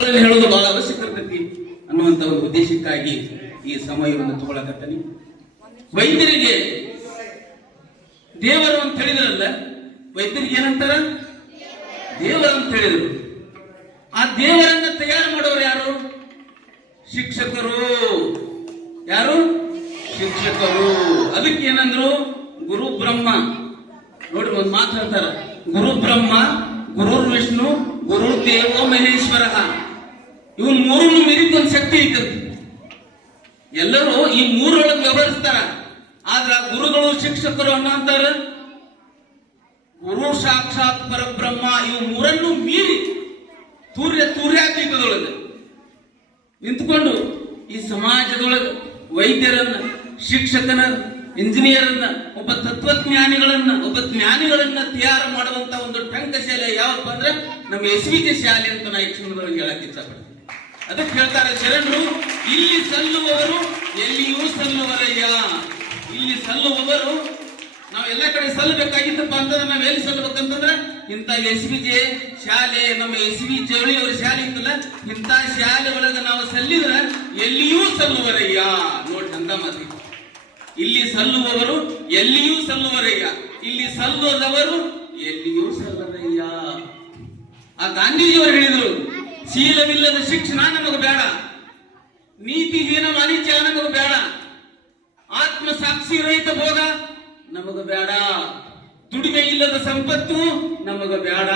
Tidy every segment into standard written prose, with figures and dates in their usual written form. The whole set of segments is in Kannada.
ಹೇಳೋದು ಬಹಳ ಅವಶ್ಯಕ ಇರ್ತೈತಿ ಅನ್ನುವಂತ ಒಂದು ಉದ್ದೇಶಕ್ಕಾಗಿ ಈ ಸಮಯವನ್ನು ತಗೊಳಕತ್ತೀನಿ. ವೈದ್ಯರಿಗೆ ದೇವರು ಅಂತ ಹೇಳಿದ್ರಲ್ಲ, ವೈದ್ಯರಿಗೆ ಏನಂತಾರ? ದೇವರು ಅಂತ ಹೇಳಿದ್ರು. ಆ ದೇವರನ್ನ ತಯಾರು ಮಾಡೋರು ಯಾರು? ಶಿಕ್ಷಕರು. ಯಾರು? ಶಿಕ್ಷಕರು. ಅದಕ್ಕೆ ಏನಂದ್ರು? ಗುರು ಬ್ರಹ್ಮ. ನೋಡ್ರಿ, ಒಂದು ಮಾತು ಹೇಳ್ತಾರ, ಗುರು ಬ್ರಹ್ಮ, ಗುರು ವಿಷ್ಣು, ಗುರು ದೇವೋ ಮಹೇಶ್ವರ. ಇವನ್ ಮೂರನ್ನು ಮೀರಿದ ಒಂದು ಶಕ್ತಿ ಐತಂತ. ಎಲ್ಲರೂ ಈ ಮೂರೊಳಗೆ ವ್ಯವಹರಿಸ್ತಾರ. ಆದ್ರ ಗುರುಗಳು ಶಿಕ್ಷಕರು ಅನ್ನೋಂತಾರ ಗುರು ಸಾಕ್ಷಾತ್ ಪರಬ್ರಹ್ಮ. ಇವು ಮೂರನ್ನು ಮೀರಿ ತೂರ್ಯಾತೀತದೊಳಗೆ ನಿಂತ್ಕೊಂಡು ಈ ಸಮಾಜದೊಳಗೆ ವೈದ್ಯರನ್ನ, ಶಿಕ್ಷಕನ, ಇಂಜಿನಿಯರನ್ನ, ಒಬ್ಬ ತತ್ವಜ್ಞಾನಿಗಳನ್ನ, ಒಬ್ಬ ಜ್ಞಾನಿಗಳನ್ನ ತಯಾರು ಮಾಡುವಂತ ಒಂದು ಟಂಕ ಶಾಲೆ ಯಾವಪ್ಪ ಅಂದ್ರೆ ನಮ್ಮ SVJ ಶಾಲೆ ಅಂತ ನಾ ಈ ಕ್ಷಣದೊಳಗೆ ಹೇಳಕ್ ಇಷ್ಟಪಡ್ತೀನಿ. ಅದಕ್ಕೆ ಹೇಳ್ತಾರೆ ಶರಣರು, ಇಲ್ಲಿ ಸಲ್ಲುವವರು ಎಲ್ಲಿಯೂ ಸಲ್ಲುವರಯ್ಯ. ಇಲ್ಲಿ ಸಲ್ಲುವವರು, ನಾವು ಎಲ್ಲ ಕಡೆ ಸಲ್ಲಬೇಕಾಗಿತ್ತಪ್ಪ ಅಂತಂದ್ರೆ ನಾವ್ ಎಲ್ಲಿ ಸಲ್ಲಬೇಕಂತಂದ್ರೆ ಇಂಥ SVJ ಶಾಲೆ, ನಮ್ಮ SV ಜವಳಿ ಅವರ ಶಾಲೆ ಇತ್ತಲ್ಲ, ಇಂಥ ಶಾಲೆ ಒಳಗೆ ನಾವು ಸಲ್ಲಿದ್ರೆ ಎಲ್ಲಿಯೂ ಸಲ್ಲುವರಯ್ಯ. ನೋಡಿ ಅಂತ ಮಾತಿ, ಇಲ್ಲಿ ಸಲ್ಲುವವರು ಎಲ್ಲಿಯೂ ಸಲ್ಲುವರಯ್ಯ, ಇಲ್ಲಿ ಸಲ್ಲುವವರು ಎಲ್ಲಿಯೂ ಸಲ್ಲರಯ್ಯ. ಆ ಗಾಂಧೀಜಿಯವರು ಹೇಳಿದ್ರು, ಶೀಲವಿಲ್ಲದ ಶಿಕ್ಷಣ ನಮಗೆ ಬೇಡ, ನೀತಿಹೀನ ವಾಣಿಜ್ಯ ನಮಗೆ ಬೇಡ, ಆತ್ಮ ಸಾಕ್ಷಿ ರಹಿತ ಭೋಗ ನಮಗ ಬೇಡ, ದುಡಿಮೆ ಇಲ್ಲದ ಸಂಪತ್ತು ನಮಗ ಬೇಡ.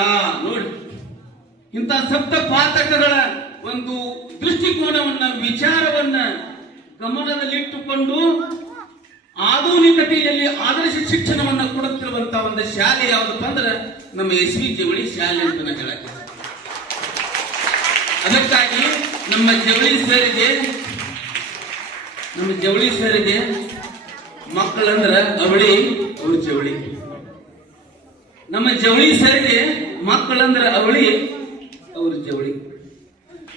ನೋಡಿ, ಇಂಥ ಸಪ್ತ ಪಾತಕಗಳ ಒಂದು ದೃಷ್ಟಿಕೋನವನ್ನ, ವಿಚಾರವನ್ನ ಗಮನದಲ್ಲಿಟ್ಟುಕೊಂಡು ಆಧುನಿಕತೆಯಲ್ಲಿ ಆದರ್ಶ ಶಿಕ್ಷಣವನ್ನ ಕೊಡುತ್ತಿರುವಂತಹ ಒಂದು ಶಾಲೆ ಯಾವುದಪ್ಪ ಅಂದ್ರೆ ನಮ್ಮ SV ಜವಳಿ ಶಾಲೆ ಅಂತ ನಾನು ಹೇಳಕ್ಕೆ. ಅದಕ್ಕಾಗಿ ನಮ್ಮ ಜವಳಿ ಸರಿಗೆ ಮಕ್ಕಳಂದ್ರ ಅವಳಿ, ಅವ್ರ ಜವಳಿ. ನಮ್ಮ ಜವಳಿ ಸರಿಗೆ ಮಕ್ಕಳಂದ್ರ ಅವಳಿ, ಅವ್ರ ಜವಳಿ.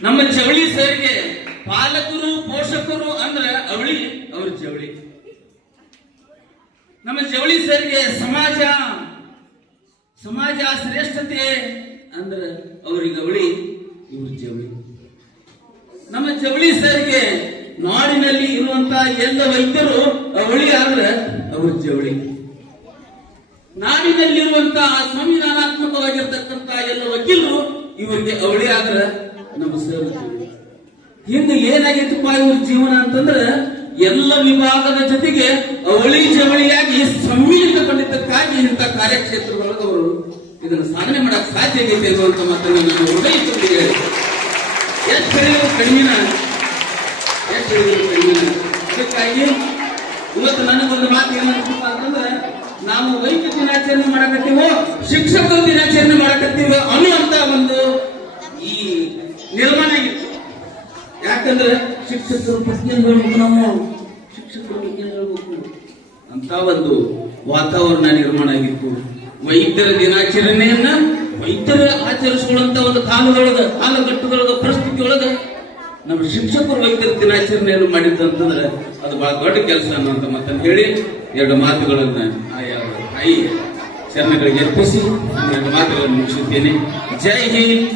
ನಮ್ಮ ಜವಳಿ ಸರಿಗೆ ಪಾಲಕರು, ಪೋಷಕರು ಅಂದ್ರ ಅವಳಿ, ಅವ್ರ ಜವಳಿ. ನಮ್ಮ ಜವಳಿ ಸರಿಗೆ ಸಮಾಜ ಶ್ರೇಷ್ಠತೆ ಅಂದ್ರ ಅವ್ರಿಗೆ ಅವಳಿ, ಇವ್ರ ಜವಳಿ. ನಮ್ಮ ಜವಳಿ ಸರಿಗೆ ನಾಡಿನಲ್ಲಿ ಇರುವಂತಹ ಎಲ್ಲ ವೈದ್ಯರು ಅವಳಿ ಆದ್ರೆ ಅವ್ರ ಜವಳಿ. ನಾಡಿನಲ್ಲಿರುವಂತಹ ಸಂವಿಧಾನಾತ್ಮಕವಾಗಿರ್ತಕ್ಕಂಥ ಎಲ್ಲ ವಕೀಲರು ಇವರಿಗೆ ಅವಳಿ ಆದ್ರೆ ನಮ್ಮ ಸರ್ ಜವಳಿ. ಹಿಂದೆ ಏನಾಗಿತ್ತಪ್ಪ ಇವ್ರ ಜೀವನ ಅಂತಂದ್ರೆ ಎಲ್ಲ ವಿಭಾಗದ ಜೊತೆಗೆ ಅವಳಿ ಜವಳಿಯಾಗಿ ಸಂಮಿಳಿತಗೊಂಡಿದ್ದಕ್ಕಾಗಿ ಇಂಥ ಕಾರ್ಯಕ್ಷೇತ್ರದೊಳಗೆ ಅವರು ಇದನ್ನು ಸಾಧನೆ ಮಾಡಕ್ ಸಾಧ್ಯ ಆಗೈತೆ ಅನ್ನುವಂತ ಮಾತನ್ನು ನಾನು ಹೃದಯ ತುಂಬಿ ಹೇಳಿ, ಎಷ್ಟು ಹೇಳಿದ್ರು ಕಡಿಮೆನ. ಅದಕ್ಕಾಗಿ ಇವತ್ತು ನನಗೊಂದು ಮಾತು ಏನಂತಪ್ಪ ಅಂತಂದ್ರೆ, ನಾವು ವೈದ್ಯ ದಿನಾಚರಣೆ ಮಾಡಕತ್ತೀವೋ, ಶಿಕ್ಷಕರ ದಿನಾಚರಣೆ ಮಾಡಕತ್ತೀವೋ ಅನ್ನುವಂತ ಒಂದು ಈ ನಿರ್ಮಾಣ ಆಗಿತ್ತು. ಯಾಕಂದ್ರೆ ಶಿಕ್ಷಕರು ಪ್ರಶ್ನೆ ಹೇಳ್ಬೇಕು, ನಾವು ಶಿಕ್ಷಕರ ಬಗ್ಗೆ ಹೇಳ್ಬೇಕು ಅಂತ ಒಂದು ವಾತಾವರಣ ನಿರ್ಮಾಣ ಆಗಿತ್ತು. ವೈದ್ಯರ ದಿನಾಚರಣೆಯನ್ನ ವೈದ್ಯರು ಆಚರಿಸಿಕೊಳ್ಳುವಂತ ಒಂದು ಕಾಲಘಟ್ಟದೊಳಗ ಪರಿಸ್ಥಿತಿಯೊಳಗ ನಮ್ಮ ಶಿಕ್ಷಕರು ವೈದ್ಯರ ದಿನಾಚರಣೆಯನ್ನು ಮಾಡಿದ್ದಂತಂದ್ರೆ ಅದು ಬಹಳ ದೊಡ್ಡ ಕೆಲಸ ಅನ್ನುವಂತ ಮಾತನ್ನು ಹೇಳಿ ಎರಡು ಮಾತುಗಳನ್ನ ಆಯಾ ತಾಯಿ ಚರಣಗಳಿಗೆ ಅರ್ಪಿಸಿ ಎರಡು ಮಾತುಗಳನ್ನು ಮುಗಿಸುತ್ತೇನೆ. ಜೈ ಹಿಂದ್.